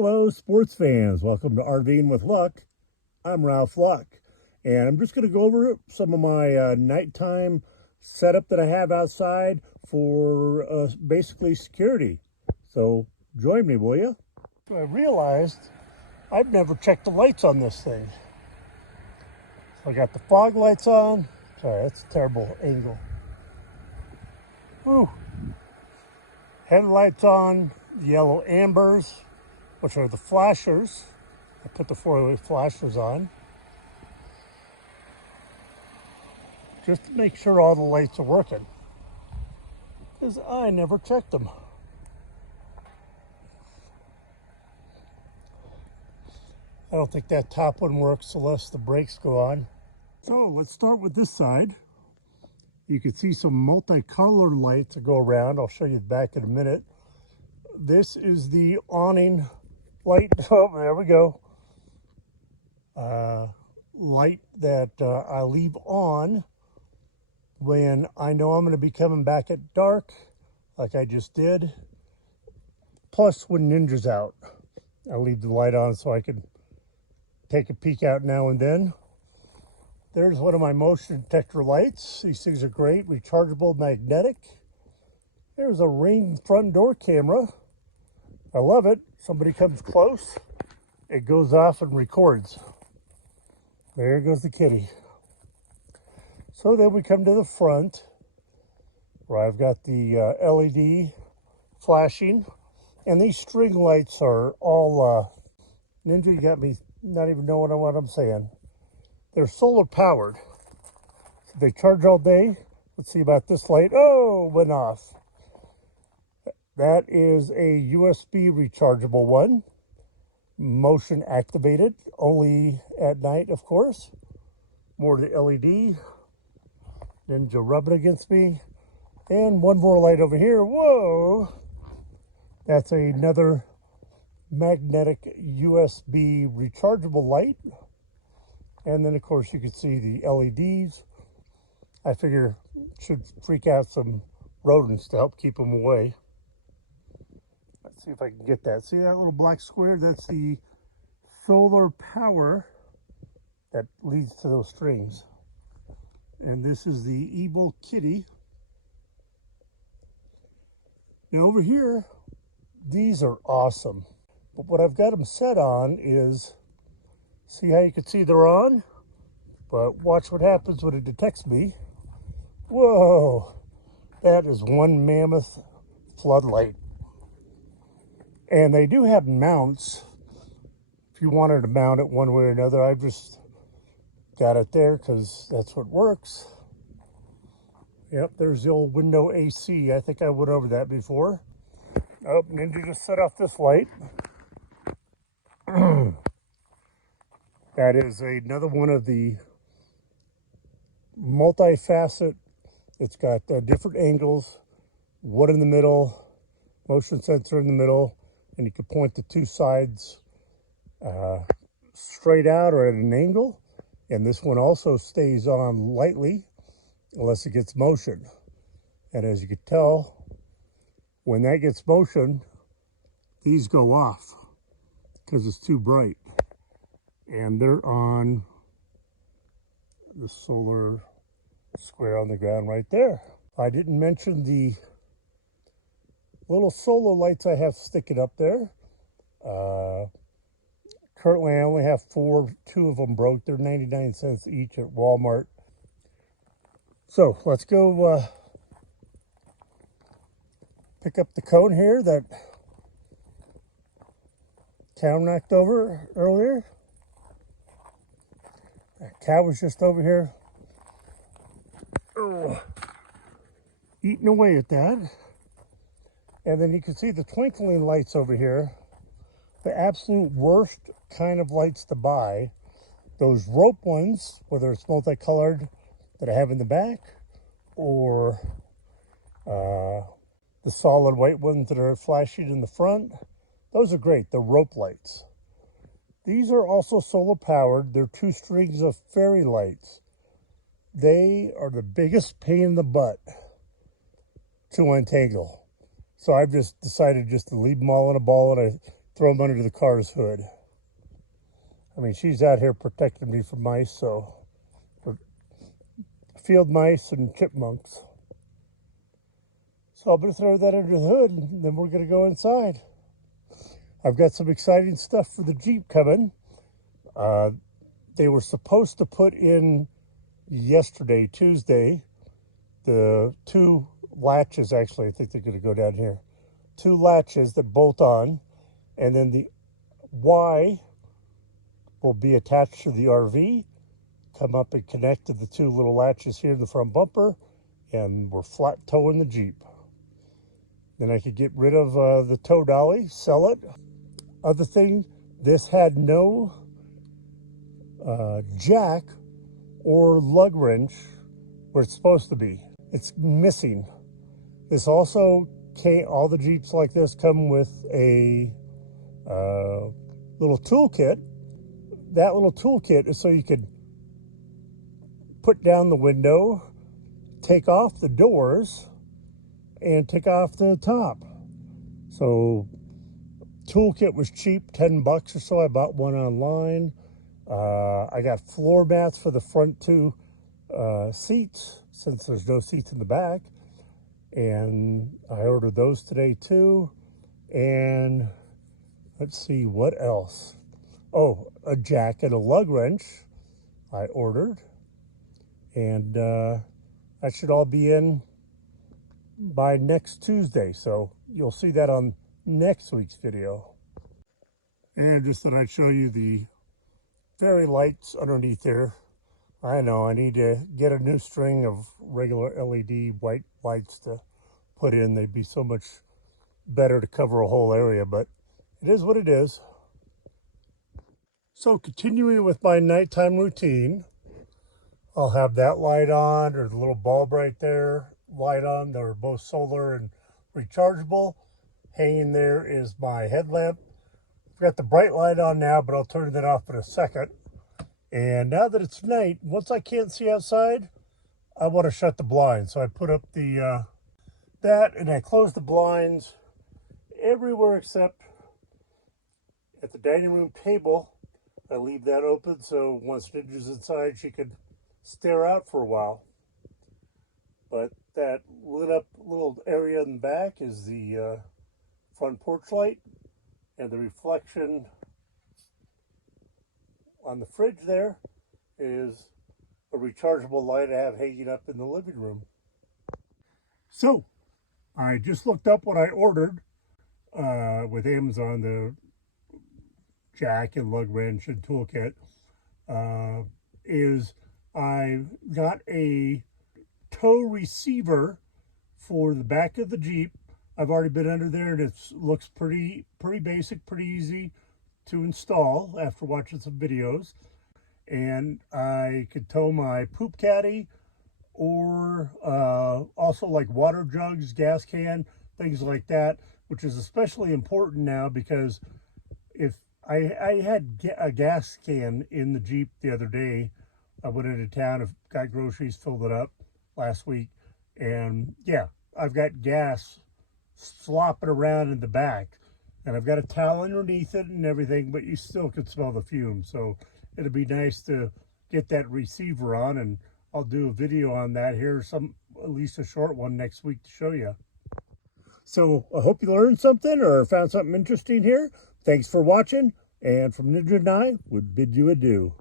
Hello, sports fans. Welcome to RVing with Luck. I'm Ralph Luck, and I'm just going to go over some of my nighttime setup that I have outside for basically security. So join me, will you? I realized I've never checked the lights on this thing. So I got the fog lights on. Sorry, that's a terrible angle. Whew. Headlights on, yellow ambers, which are the flashers. I put the four-way flashers on just to make sure all the lights are working, because I never checked them. I don't think that top one works unless the brakes go on. So let's start with this side. You can see some multicolored lights that go around. I'll show you the back in a minute. This is the awning light. Oh, there we go. Light that I leave on when I know I'm going to be coming back at dark, like I just did. Plus, when Ninja's out, I leave the light on so I can take a peek out now and then. There's one of my motion detector lights. These things are great, rechargeable, magnetic. There's a Ring front door camera. I love it. Somebody comes close, it goes off and records. There goes the kitty. So then we come to the front, where I've got the LED flashing. And these string lights are all, Ninja, you got me not even knowing what I'm saying. They're solar powered. So they charge all day. Let's see about this light. Oh, went off. That is a USB rechargeable one. Motion activated, only at night, of course. More of the LED. Ninja rubbing against me. And one more light over here. Whoa! That's another magnetic USB rechargeable light. And then, of course, you can see the LEDs. I figure should freak out some rodents to help keep them away. Let's see if I can get that. See that little black square? That's the solar power that leads to those strings. And this is the evil kitty. Now over here, these are awesome. But what I've got them set on is, see how you can see they're on? But watch what happens when it detects me. Whoa, that is one mammoth floodlight. And they do have mounts if you wanted to mount it one way or another. I've just got it there because that's what works. Yep, there's the old window AC. I think I went over that before. Oh, Ninja just set off this light. That is another one of the multi-facet. It's got different angles, one in the middle, motion sensor in the middle, and you can point the two sides straight out or at an angle. And this one also stays on lightly unless it gets motion. And as you can tell, when that gets motion, these go off because it's too bright. And they're on the solar square on the ground right there. I didn't mention the little solar lights I have sticking up there. Currently, I only have four. Two of them broke. They're 99 cents each at Walmart. So let's go pick up the cone here that cow knocked over earlier. That cow was just over here eating away at that. And then you can see the twinkling lights over here. The absolute worst kind of lights to buy. Those rope ones, whether it's multicolored that I have in the back, or the solid white ones that are flashing in the front. Those are great, the rope lights. These are also solar powered. They're two strings of fairy lights. They are the biggest pain in the butt to untangle. So I've just decided just to leave them all in a ball in a throw them under the car's hood. I mean, she's out here protecting me from mice, so for field mice and chipmunks. So I'm going to throw that under the hood, and then we're going to go inside. I've got some exciting stuff for the Jeep coming. They were supposed to put in yesterday, Tuesday, the 2 latches, actually, I think they're going to go down here. 2 latches that bolt on, and then the Y will be attached to the RV, come up and connect to the 2 little latches here in the front bumper, and we're flat towing the Jeep. Then I could get rid of the tow dolly, sell it. Other thing, this had no jack or lug wrench where it's supposed to be. It's missing. This also came, all the Jeeps like this come with a little toolkit. That little toolkit is so you could put down the window, take off the doors, and take off the top. So toolkit was cheap, 10 bucks or so. I bought one online. I got floor mats for the front 2 seats, since there's no seats in the back. And I ordered those today too. And let's see, what else? Oh, a jack and a lug wrench I ordered. And that should all be in by next Tuesday. So you'll see that on next week's video. And just thought I'd show you the fairy lights underneath there. I know I need to get a new string of regular LED white lights to put in. They'd be so much better to cover a whole area, but it is what it is. So continuing with my nighttime routine, I'll have that light on, or the little bulb right there, light on. They're both solar and rechargeable. Hanging there is my headlamp. I've got the bright light on now, but I'll turn that off in a second. And now that it's night, once I can't see outside, I want to shut the blinds. So I put up the that, and I close the blinds everywhere except at the dining room table. I leave that open so once Ninja's inside, she could stare out for a while. But that lit up little area in the back is the front porch light, and the reflection on the fridge there is a rechargeable light I have hanging up in the living room. So I just looked up what I ordered with Amazon, the jack and lug wrench and toolkit, is I got a tow receiver for the back of the Jeep. I've already been under there, and it looks pretty basic, pretty easy to install after watching some videos. And I could tow my poop caddy, or also like water jugs, gas can, things like that, which is especially important now because if I had a gas can in the Jeep the other day. I went into town, got groceries, filled it up last week, and yeah, I've got gas slopping around in the back, and I've at a towel underneath it and everything, but you still can smell the fumes. So it'd be nice to get that receiver on, and I'll do a video on that here, at least a short one next week to show you. So I hope you learned something or found something interesting here. Thanks for watching, and from Ninja and I would bid you adieu.